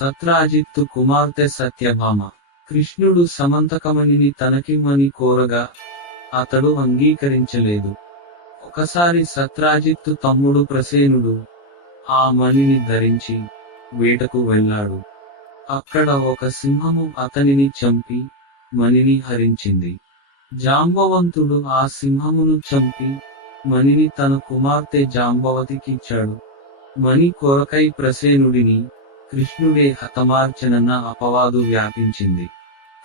సత్రాజిత్తు కుమార్తె సత్యభామ. కృష్ణుడు సమంతకమణిని తనకిమ్మని కోరగా అతడు అంగీకరించలేదు. ఒకసారి సత్రాజిత్తు తమ్ముడు ప్రసేనుడు ఆ మణిని ధరించి వేటకు వెళ్ళాడు. అక్కడ ఒక సింహము అతనిని చంపి మణిని హరించింది. జాంబవంతుడు ఆ సింహమును చంపి మణిని తన కుమార్తె జాంబవతికిచ్చాడు. మణి కొరకై ప్రసేనుడిని కృష్ణుడే హతమార్చనన్న అపవాదు వ్యాపించింది.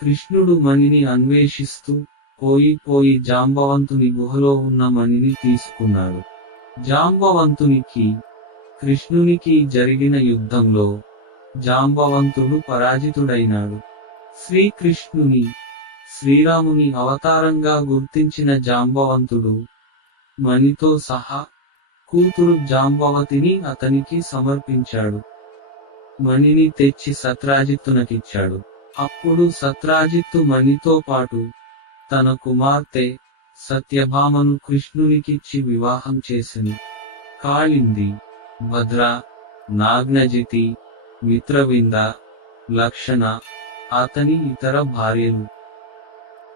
కృష్ణుడు మణిని అన్వేషిస్తూ పోయి పోయి జాంబవంతుని గుహలో ఉన్న మణిని తీసుకున్నాడు. జాంబవంతునికి కృష్ణునికి జరిగిన యుద్ధంలో జాంబవంతుడు పరాజితుడైనాడు. శ్రీకృష్ణుని శ్రీరాముని అవతారంగా గుర్తించిన జాంబవంతుడు మణితో సహా కూతురు జాంబవతిని అతనికి సమర్పించాడు. మణిని తెచ్చి సత్రాజిత్తునకిచ్చాడు. అప్పుడు సత్రాజిత్తు మణితో పాటు తన కుమార్తె సత్యభామను కృష్ణునికిచ్చి వివాహం చేసింది. కాళింది భద్ర నాగ్నజితి మిత్రవింద లక్షణ అతని ఇతర భార్యలు.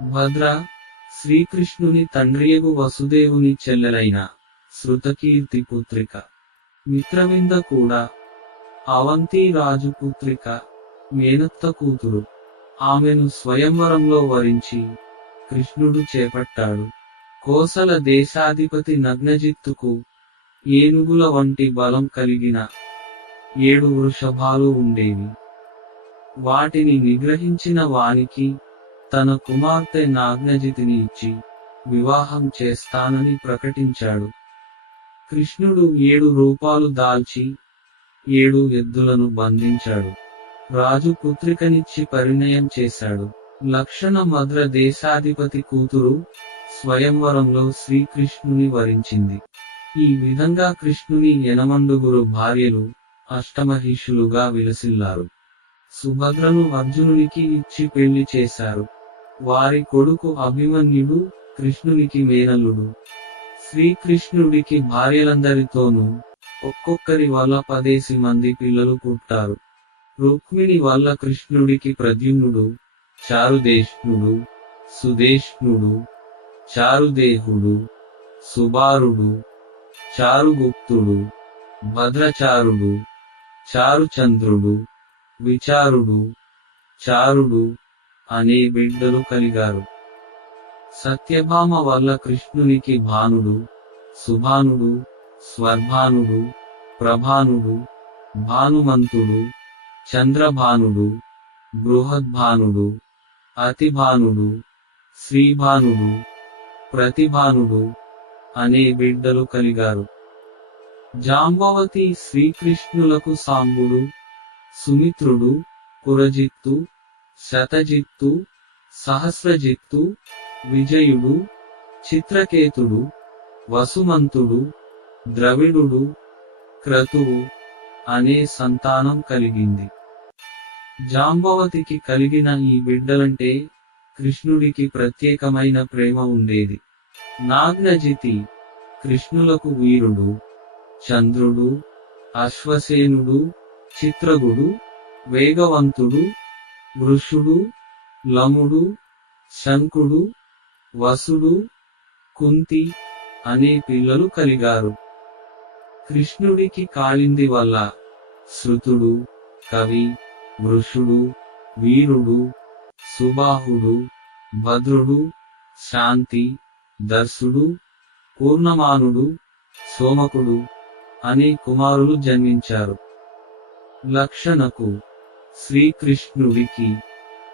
భద్ర శ్రీకృష్ణుని తండ్రియగు వసుదేవుని చెల్లెలైన శృతకీర్తి పుత్రిక. మిత్రవింద కూడా అవంతి రాజు పుత్రిక మేనత్త కూతురు. ఆమెను స్వయంవరంలో వరించి కృష్ణుడు చేపట్టాడు. కోసల దేశాధిపతి నగ్నజిత్తుకు ఏనుగుల వంటి బలం కలిగిన ఏడు వృషభాలు ఉండేవి. వాటిని నిగ్రహించిన వానికి తన కుమార్తె నాగ్నజితిని ఇచ్చి వివాహం చేస్తానని ప్రకటించాడు. కృష్ణుడు ఏడు రూపాలు దాల్చి ఏడు ఎద్దులను బంధించాడు. రాజు పుత్రికనిచ్చి పరిణయం చేశాడు. లక్షణ మద్ర దేశాధిపతి కూతురు స్వయంవరంలో శ్రీకృష్ణుని వరించింది. ఈ విధంగా కృష్ణుని ఎనమండుగురు భార్యలు అష్టమహిషులుగా విలసిల్లారు. సుభద్రను అర్జునునికి ఇచ్చి పెళ్ళి చేశారు. వారి కొడుకు అభిమన్యుడు కృష్ణునికి మేనల్లుడు. శ్రీకృష్ణుడికి భార్యలందరితోనూ ఒక్కొక్కరి వల్ల పదేసి మంది పిల్లలు పుట్టారు. రుక్మిణి వల్ల కృష్ణుడికి ప్రద్యుమ్నుడు చారుదేష్ణుడు సుదేష్ణుడు చారుదేహుడు సుబారుడు చారుగుప్తుడు భద్రచారుడు చారుచంద్రుడు విచారుడు చారుడు అనే బిడ్డలు కలిగారు. సత్యభామ వల్ల కృష్ణునికి భానుడు సుభానుడు స్వర్భానుడు ప్రభానుడు భానుమంతుడు చంద్రభానుడు బృహద్భానుడు అతిభానుడు శ్రీభానుడు ప్రతిభానుడు అనే బిడ్డలు కలిగారు. జాంబవతి శ్రీకృష్ణులకు సాంబుడు సుమిత్రుడు పురజిత్తు శతజిత్తు సహస్రజిత్తు విజయుడు చిత్రకేతుడు వసుమంతుడు ద్రవిడుడు క్రతువు అనే సంతానం కలిగింది. జాంబవతికి కలిగిన ఈ బిడ్డలంటే కృష్ణుడికి ప్రత్యేకమైన ప్రేమ ఉండేది. నాగ్నజితి కృష్ణులకు వీరుడు చంద్రుడు అశ్వసేనుడు చిత్రగుడు వేగవంతుడు వృషుడు లముడు శంకుడు వసుడు కుంతి అనే పిల్లలు కలిగారు. కృష్ణుడికి కాలింది వల్ల శృతుడు కవి వృషుడు వీరుడు సుబాహుడు భద్రుడు శాంతి దర్శుడు పూర్ణమానుడు సోమకుడు అనే కుమారులు జన్మించారు. లక్షణకు శ్రీకృష్ణుడికి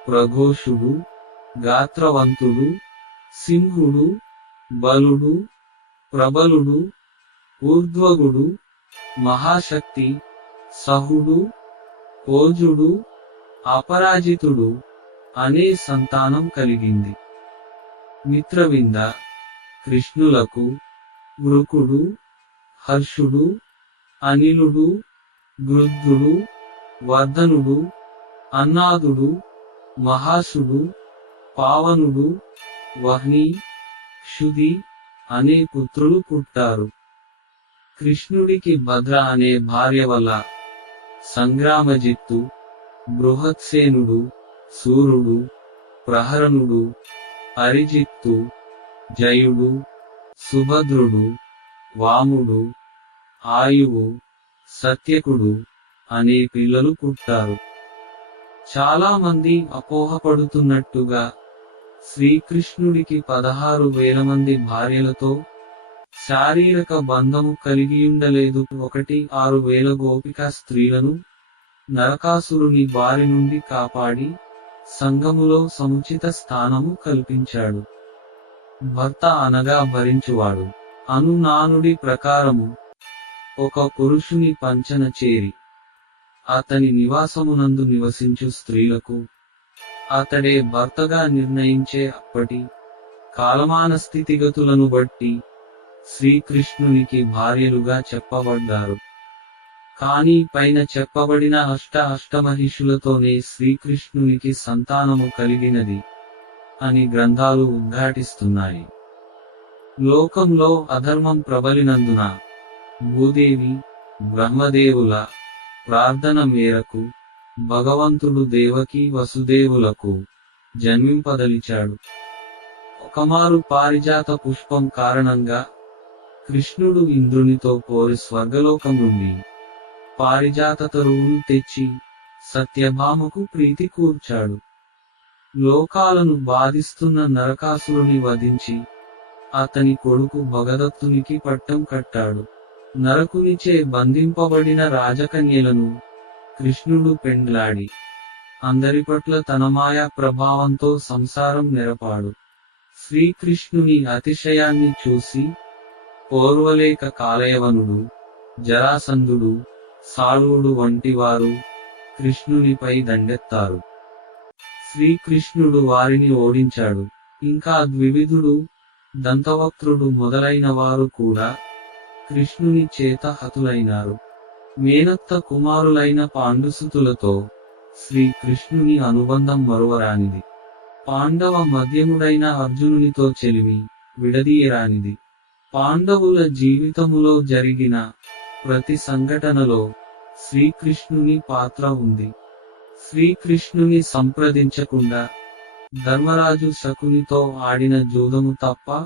ప్రఘోషుడు గాత్రవంతుడు సింహుడు బలుడు ప్రబలుడు ఊర్ధ్వగుడు మహాశక్తి సహుడు ఓజుడు అపరాజితుడు అనే సంతానం కలిగింది. మిత్రవింద కృష్ణులకు వృకుడు హర్షుడు అనిలుడు గృద్ధుడు వర్ధనుడు అన్నాదుడు మహాసుడు పావనుడు వహ్ని క్షుది అనే పుత్రులు పుట్టారు. కృష్ణుడికి భద్ర అనే భార్య వల్ల సంగ్రామజిత్తు బృహత్సేనుడు సూర్యుడు ప్రహరణుడు అరిజిత్తు జయుడు సుభద్రుడు వాముడు ఆయువు సత్యకుడు అనే పిల్లలు పుట్టారు. చాలా మంది అపోహపడుతున్నట్టుగా శ్రీకృష్ణుడికి పదహారు వేల మంది భార్యలతో శారీరక బంధము కలిగియుండలేదు. ఒకటి ఆరు వేల గోపికా స్త్రీలను నరకాసురుని బారి నుండి కాపాడి సంఘములో సముచిత స్థానము కల్పించాడు. భర్త అనగా భరించువాడు. అను నానుడి ప్రకారము ఒక పురుషుని పంచన చేరి అతని నివాసమునందు నివసించు స్త్రీలకు అతడే భర్తగా నిర్ణయించే అప్పటి కాలమాన స్థితిగతులను బట్టి శ్రీకృష్ణునికి భార్యలుగా చెప్పబడ్డారు. కానీ పైన చెప్పబడిన అష్ట అష్టమహిషులతోనే శ్రీకృష్ణునికి సంతానము కలిగినది అని గ్రంథాలు ఉద్ఘాటిస్తున్నాయి. లోకంలో అధర్మం ప్రబలినందున భూదేవి బ్రహ్మదేవుల ప్రార్థన మేరకు భగవంతుడు దేవకి వసుదేవులకు జన్మింపదలిచాడు. ఒకమారు పారిజాత పుష్పం కారణంగా కృష్ణుడు ఇంద్రునితో కోరి స్వర్గలోకం నుండి పారిజాత తరువును తెచ్చి సత్యభామకు ప్రీతి కూర్చాడు. లోకాలను బాధిస్తున్న నరకాసురుని వధించి అతని కొడుకు భగదత్తునికి పట్టం కట్టాడు. నరకునిచే బంధింపబడిన రాజకన్యలను కృష్ణుడు పెండ్లాడి. అందరి పట్ల తన మాయా ప్రభావంతో సంసారం నెరపాడు. శ్రీకృష్ణుని అతిశయాన్ని చూసి ఓర్వలేక కాలయవనుడు జరాసంధుడు సాళువుడు వంటివారు కృష్ణునిపై దండెత్తారు. శ్రీకృష్ణుడు వారిని ఓడించాడు. ఇంకా ద్వివిధుడు దంతవక్త్రుడు మొదలైన వారు కూడా కృష్ణుని చేత హతులైనారు. మేనత్త కుమారులైన పాండుసుతులతో శ్రీకృష్ణుని అనుబంధం మరువరానిది. పాండవ మధ్యముడైన అర్జునునితో చెలిమి విడదీయరానిది. పాండవుల జీవితములో జరిగిన ప్రతి సంఘటనలో శ్రీకృష్ణుని పాత్ర ఉంది. శ్రీకృష్ణుని సంప్రదించకుండా ధర్మరాజు శకునితో ఆడిన జూదము తప్ప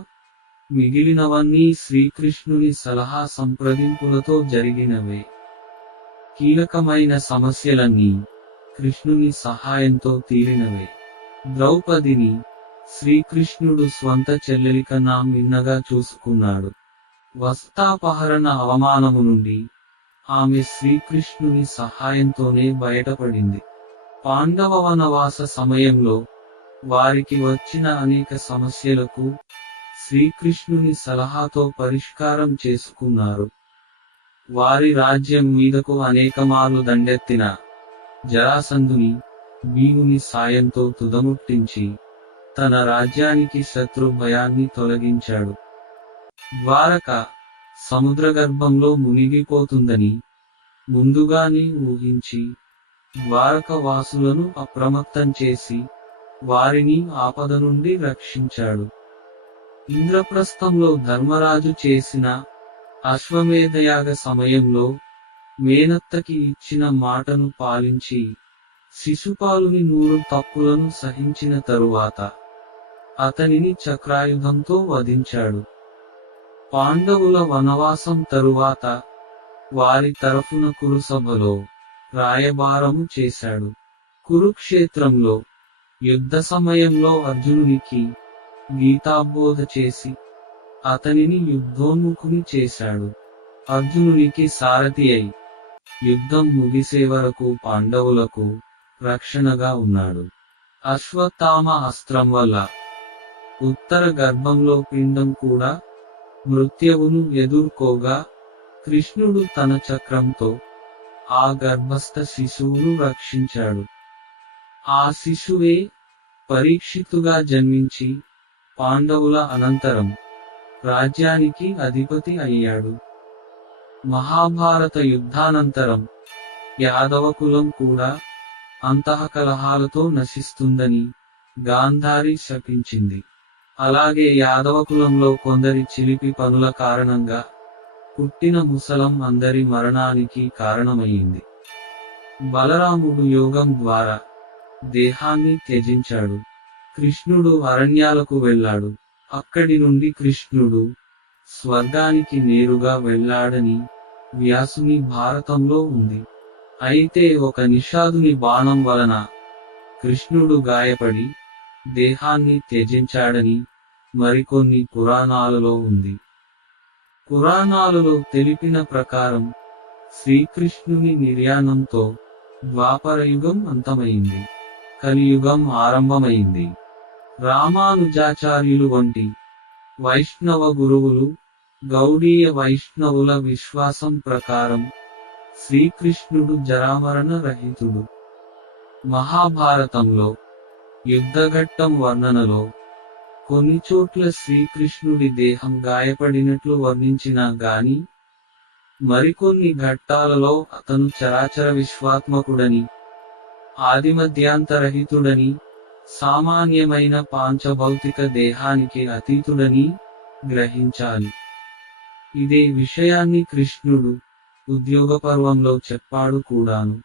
మిగిలినవన్నీ శ్రీకృష్ణుని సలహా సంప్రదింపులతో జరిగినవే. కీలకమైన సమస్యలన్నీ కృష్ణుని సహాయంతో తీరినవే. ద్రౌపదిని శ్రీకృష్ణుడు స్వంత చెల్లెలిక నా మిన్నగా చూసుకున్నాడు. వస్తాపహరణ అవమానము నుండి ఆమె శ్రీకృష్ణుని సహాయంతోనే బయటపడింది. పాండవ వనవాస సమయంలో వారికి వచ్చిన అనేక సమస్యలకు శ్రీకృష్ణుని సలహాతో పరిష్కారం చేసుకున్నారు. వారి రాజ్యం మీదకు అనేక మార్లు దండెత్తిన జరాసంధుని భీముని సాయంతో తుదముట్టించి తన రాజ్యానికి శత్రు భయాన్ని తొలగించాడు. ద్వారక సముద్రగర్భంలో మునిగిపోతుందని ముందుగానే ఊహించి ద్వారక వాసులను అప్రమత్తం చేసి వారిని ఆపద నుండి రక్షించాడు. ఇంద్రప్రస్థంలో ధర్మరాజు చేసిన అశ్వమేధయాగ సమయంలో మేనత్తకి ఇచ్చిన మాటను పాలించి శిశుపాలుని నూరు తప్పులను సహించిన తరువాత అతనిని చక్రాయుధంతో వధించాడు. పాండవుల వనవాసం తరువాత వారి తరఫున కురుసభలో రాయబారము చేశాడు. కురుక్షేత్రంలో యుద్ధ సమయంలో అర్జునునికి గీతాబోధ చేసి అతనిని యుద్ధోన్ముఖుని చేశాడు. అర్జునునికి సారథి అయి యుద్ధం ముగిసే వరకు పాండవులకు రక్షణగా ఉన్నాడు. అశ్వత్థామ అస్త్రం వల్ల ఉత్తర గర్భంలో పిండం కూడా మృత్యువును ఎదుర్కోగా కృష్ణుడు తన చక్రంతో ఆ గర్భస్థ శిశువును రక్షించాడు. ఆ శిశువే పరీక్షితుగా జన్మించి పాండవుల అనంతరం రాజ్యానికి అధిపతి అయ్యాడు. మహాభారత యుద్ధానంతరం యాదవ కులం కూడా అంతఃకలహాలతో నశిస్తుందని గాంధారి శపించింది. అలాగే యాదవ కులంలో కొందరి చిలిపి పనుల కారణంగా పుట్టిన ముసలం అందరి మరణానికి కారణమయ్యింది. బలరాముడు యోగం ద్వారా దేహాన్ని త్యజించాడు. కృష్ణుడు అరణ్యాలకు వెళ్ళాడు. అక్కడి నుండి కృష్ణుడు స్వర్గానికి నేరుగా వెళ్ళాడని వ్యాసుని భారతంలో ఉంది. అయితే ఒక నిషాదుని బాణం వలన కృష్ణుడు గాయపడి దేహాన్ని త్యజించాడని మరికొన్ని పురాణాలలో ఉంది. పురాణాలలో తెలిపిన ప్రకారం శ్రీకృష్ణుని నిర్యాణంతో ద్వాపరయుగం అంతమైంది. కలియుగం ఆరంభమైంది. రామానుజాచార్యులు వంటి వైష్ణవ గురువులు గౌడీయ వైష్ణవుల విశ్వాసం ప్రకారం శ్రీకృష్ణుడు జరామరణ రహితుడు. మహాభారతంలో యుద్ధఘట్టం వర్ణనలో కొన్ని చోట్ల శ్రీకృష్ణుడి దేహం గాయపడినట్లు వర్ణించినా గాని మరికొన్ని ఘట్టాలలో అతను చరాచర విశ్వాత్మకుడని ఆదిమధ్యాంతరహితుడని సామాన్యమైన పాంచభౌతిక దేహానికి అతీతుడని గ్రహించాలి. ఇదే విషయాన్ని కృష్ణుడు ఉద్యోగ పర్వంలో చెప్పాడు కూడాను.